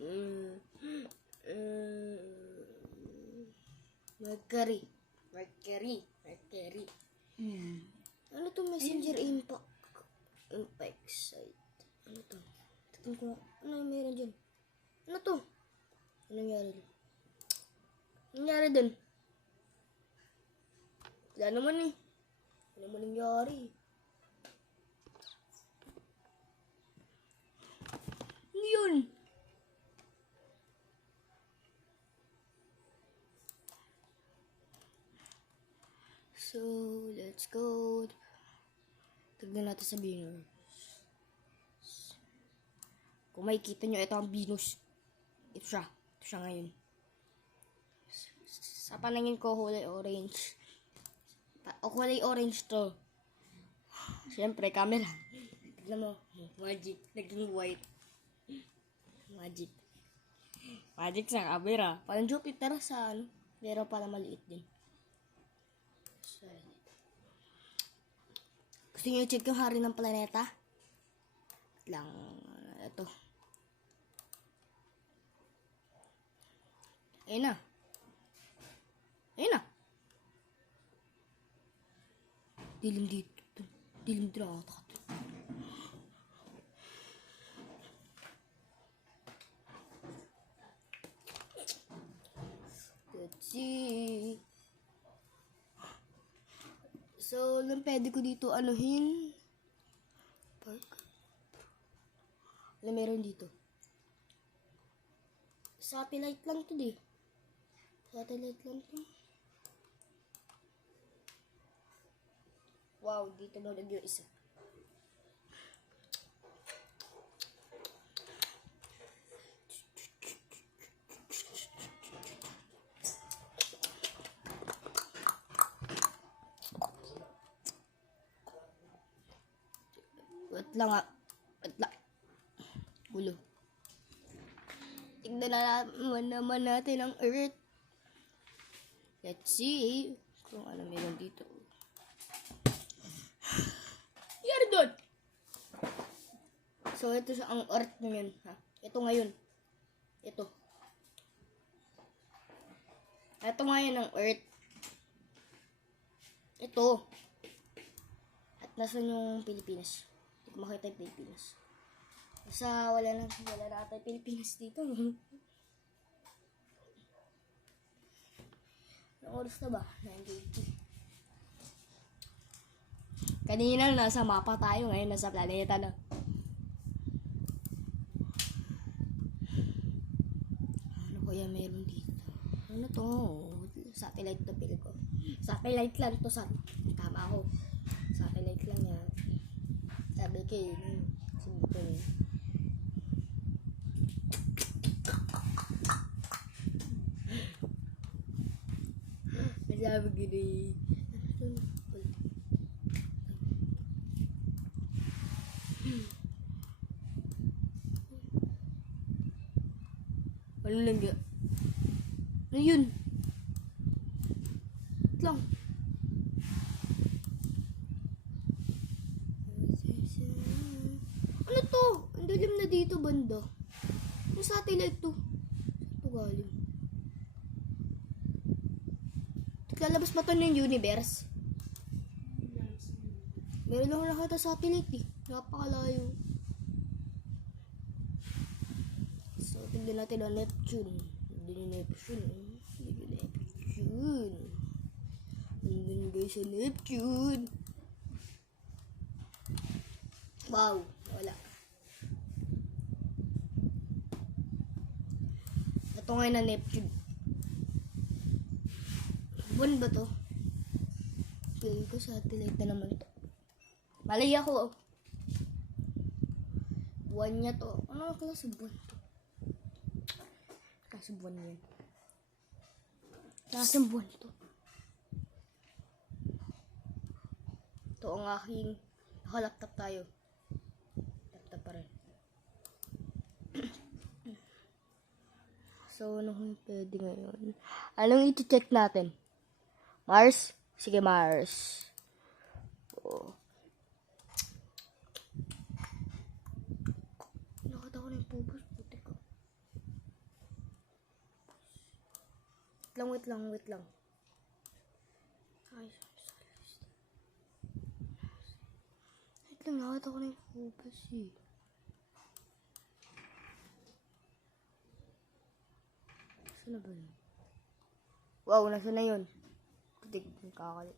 Mm, mm, Mercury. Mercury. Mercury. Ano to? Messenger impact. Impact site. Ano to? Tignan ko. Ano yung meron dyan? Ano to? Ano nangyari dun? Ano nangyari dun? Wala naman eh. Ano naman nangyari? Ano yun? So, let's go. Tignan natin sa Venus. Kung makikita nyo, ito ang Venus. Ito siya. Ito siya ngayon. Sa paningin ko, kulay orange. O kulay orange to. Siyempre, camera. Tignan mo. Magic. Naging white. Magic. Magic sa camera. Parang Jupiter sa ano. Pero parang maliit din. Gusto nyo i-check yung hari ng planeta? Lang, ito. Ayun na. Ayun na. Dilim dito. Dilim dito ako. Let's see. So, lang pwede ko dito anuhin. Park. Ano meron dito? Satellite lang to di. Satellite lang to. Wow, dito na yung isa. Wait lang ah. Wait lang. Gulo. Tignan naman natin ang Earth. Let's see kung ano meron dito. Yari doon! So, ito sa ang Earth ngayon. Ha? Ito ngayon. Ito. Ito ngayon ang Earth. Ito. At nasan yung Pilipinas? Hindi ko makita yung Pilipinas. Basta wala na ata yung Pilipinas dito. Anong oras na ba? 9:30. Kanina nasa mapa tayo, ngayon nasa planeta na. Ano kaya meron dito? Ano to? Satellite na pili ko. Satellite lang to, tama ako. Satellite lang yan. Sabi kayo, subukan. Sabi gini. Ano lang yan? Ano yun? Lang. Ano to? Ang dilim na dito banda. Yung satellite to. Ito galing. Lalabas ba ito ng universe? Meron lang nakita satellite eh. Napakalayo. So, tignan natin ang Neptune. Hindi yung Neptune. Hindi yung Neptune. Tignan guys sa Neptune. Wow. Wala. Ito ngayon na Neptune. Buwan ba to? Pili ko satellite na naman to. Mali ako. Buwan niya to. Ano ang klase buwan to? Klase buwan yan. Klase buwan to. Ito ang aking naka-laptop tayo. Laptop pa rin. So, ano pwede ngayon? Anong iti-check natin? Mars? Sige, Mars. Oh. Nakita ko na yung pupus. Puti ko. wait lang. Ay, wait lang, nakita ko na yung phobos eh. Saan na ba yun? Wow, nasa na yun? Putik, kakali.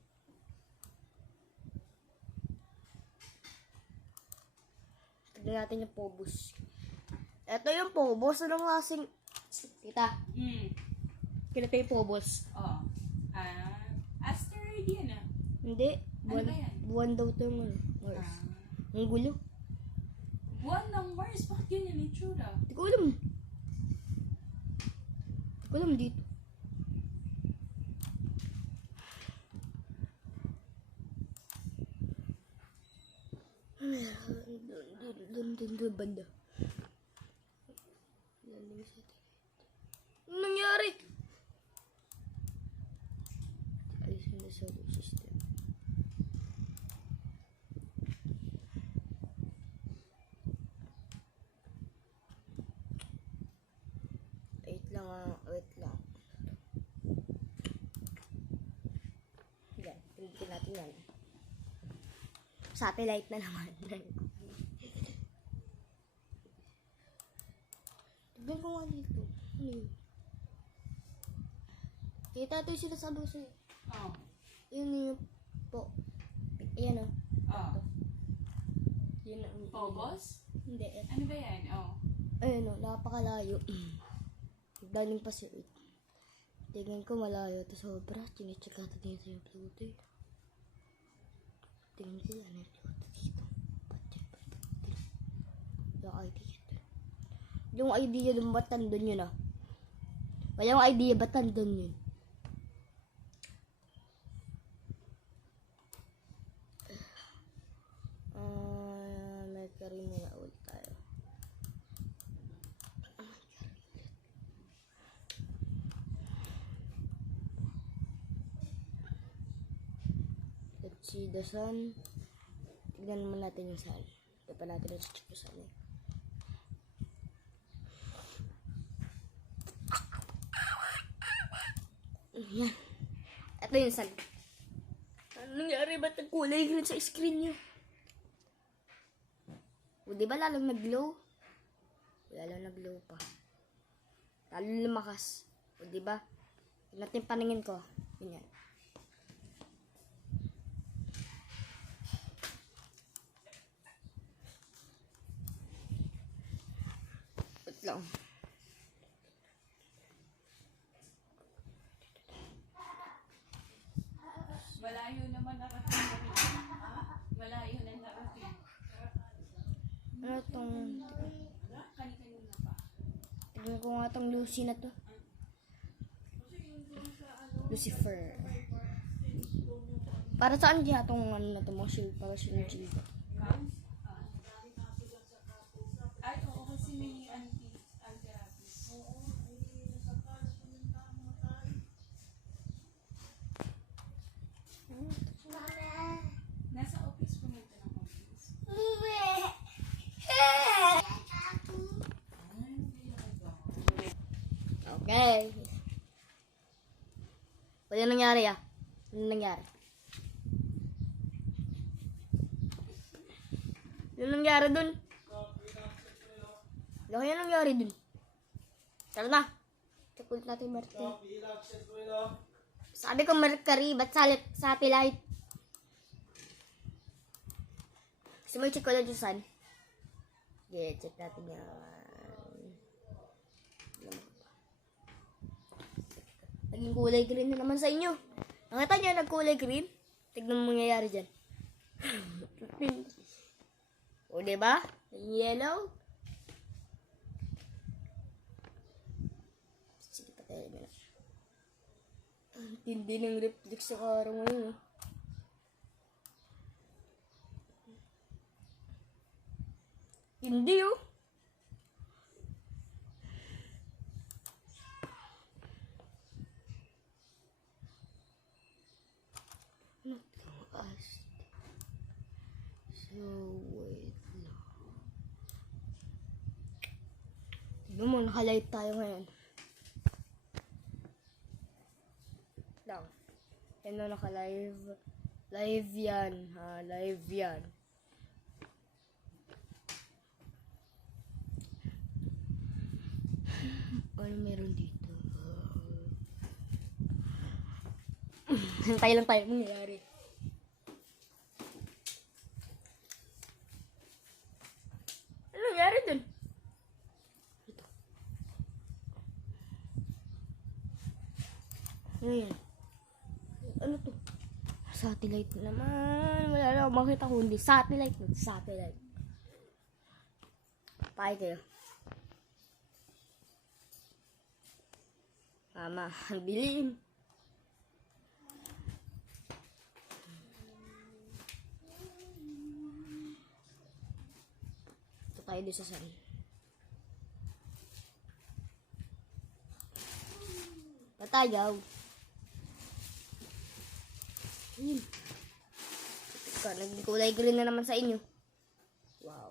Tignan natin yung phobos. Ito yung phobos. Anong klaseng... Tita, kinita yung phobos. Oh. Asteroid yan ah. Hindi. Ano ba yan? Buwan daw ito yung Mars. Ang gulo. Buwan ng Mars. Bakit yun yung itsura? Hindi ko alam. Dito. Doon, banda. Anong nangyari? Alisin na solar system. Wait lang. Yan, pilitin natin yan. Satellite na naman. Tignan ko nga dito. Ano yun? Kita ito yung sinasabi ko sa'yo. Oh. Yun yung po. Ayan o. Oh. Yun ang... Phobos? Hindi. Ano ba yan? Oh. Ayun o, napakalayo. Daling pa si Earth. Tingnan ko malayo to sobra. Chinecheck natin din sa yung Pluto eh. Tingnan ko yan. Yung idea. Yung idea dun ba't nandun yun ah? Walang idea ba't nandun yun? Mercury muna ulit tayo. Let's see the sun. Tignan naman natin yung sun. Ito pa natin na-check yung sun eh. Yan. Ito yung sun. Anong nangyari? Ba't nagkulay green sa screen nyo? O diba lalong nag-glow? Lalong nag-glow pa. Lalong lumakas. O diba? Tignan natin paningin ko. Ganyan. Wait lang. Malayo naman narating. Malayo na narating. Ano tong... Kani-kanina pa. Tignan ko nga tong Lucy na to. Lucifer. Para saan kaya tong ano na to? Mga shield. Para shield. Ay, oo, kasi may anti-rapis. Nasa office, pumunta ng office. Okay. Ano nangyari ah? Ano nangyari? Ano nangyari dun? Ano kaya nangyari dun? Tara na. Check ulit natin yung Mercury. Sabi ko Mercury, ba't satellite? Gusto mo i-check ulit yung sun? Yeah, check natin yan. Naging kulay green na naman sa inyo. Nakita nyo nagkulay green? Tignan mo mangyayari dyan. O diba? Yellow. Sige, patayin mo na. Ang tindi ng reflex sa araw ngayon. Hindi oh. So, wait lang. Tignan mo, nakalight tayo ngayon. Yan na naka-live. Live yan, ha? Live yan. Ano meron dito? Hintay lang tayo mangyayari. Ano nangyari dun? Ito. Ano yan? Ano to? Satellite naman. Wala na akong makita kundi satellite. Satellite. Pahay kayo. Mama, ang dilim. Ito tayo doon sa sun. Patayaw. Ayun. Nagkulay green na naman sa inyo. Wow.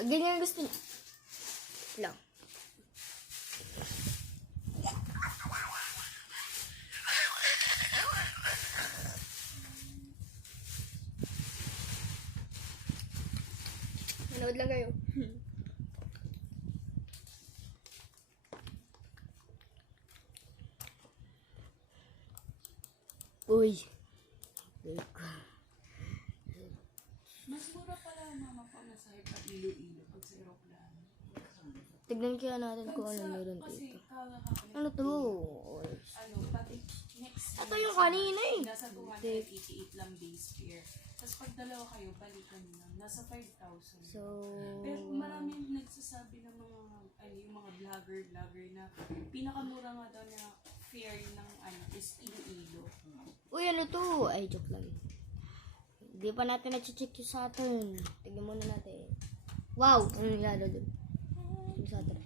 Ganyan gusto niyo. Lang. Manood lang kayo. Uy. Mas mura pala mama pamasahe pa Iloilo pag sa aeroplano. Tignan kaya natin kung ano meron Kasi dito. kakakain. Ano to? Pati next Ito yung kanina eh. nasa 288 lang base fare. Tapos pag dalawa kayo, balikan lang. Nasa 5,000. So, Pero maraming nagsasabi ng mga, yung mga vlogger na pinakamura nga daw na fare ng is Iloilo. uy, ano to? Ay, joke lang. Hindi pa natin na-check yung Saturn. Tignan muna natin. Wow! Ano nangyari doon? Yung Saturn.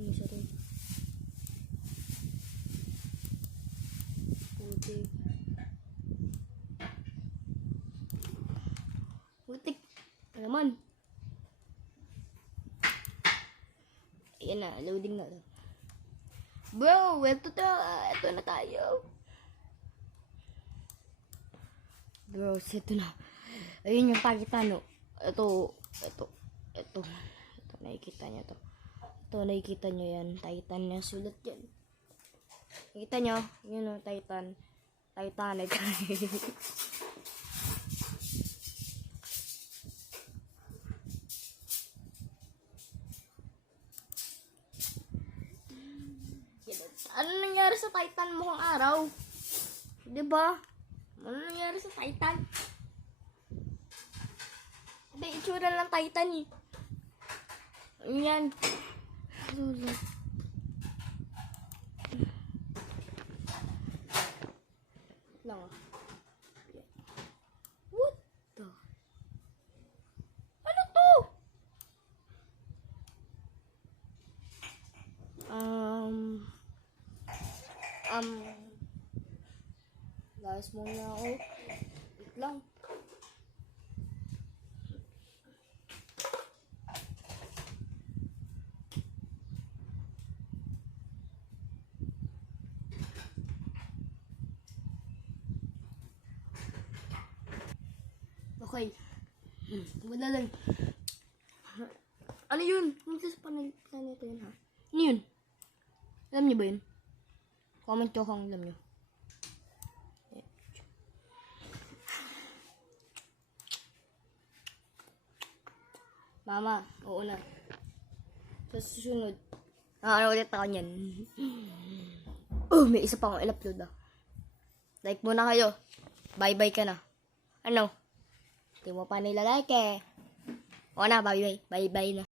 Yung Saturn. Putik. Putik. Ano naman? Ayan na, loading na. Bro, ito na tayo. Bro, ito na. Ayun yung pakita, no. Ito. Nakikita nyo to. Ito, nakikita nyo yan. Titan niya, sulat yan. Nakikita nyo? Yun o, Titan. Titanic. Ano nangyari sa Titan mukhang araw? Diba? Ano nangyari sa Titan? Ito yung itsura ng Titan eh. Ayan. Sulat. Lang ah. What the? Ano to? Guys, muna ako. Wait lang. Okay. Wala lang. Ano yun? Ano sa planeta yun ha? Ano yun? Alam niyo ba yun? Comment nyo kung alam niyo. Mama, oo na. Sa susunod. Ano ulit ako niyan. Oh, may isa pa akong i-upload ah. Like muna kayo. Bye-bye ka na. Ano? Hindi mo pa nila like eh. Oo na, bye-bye. Bye-bye na.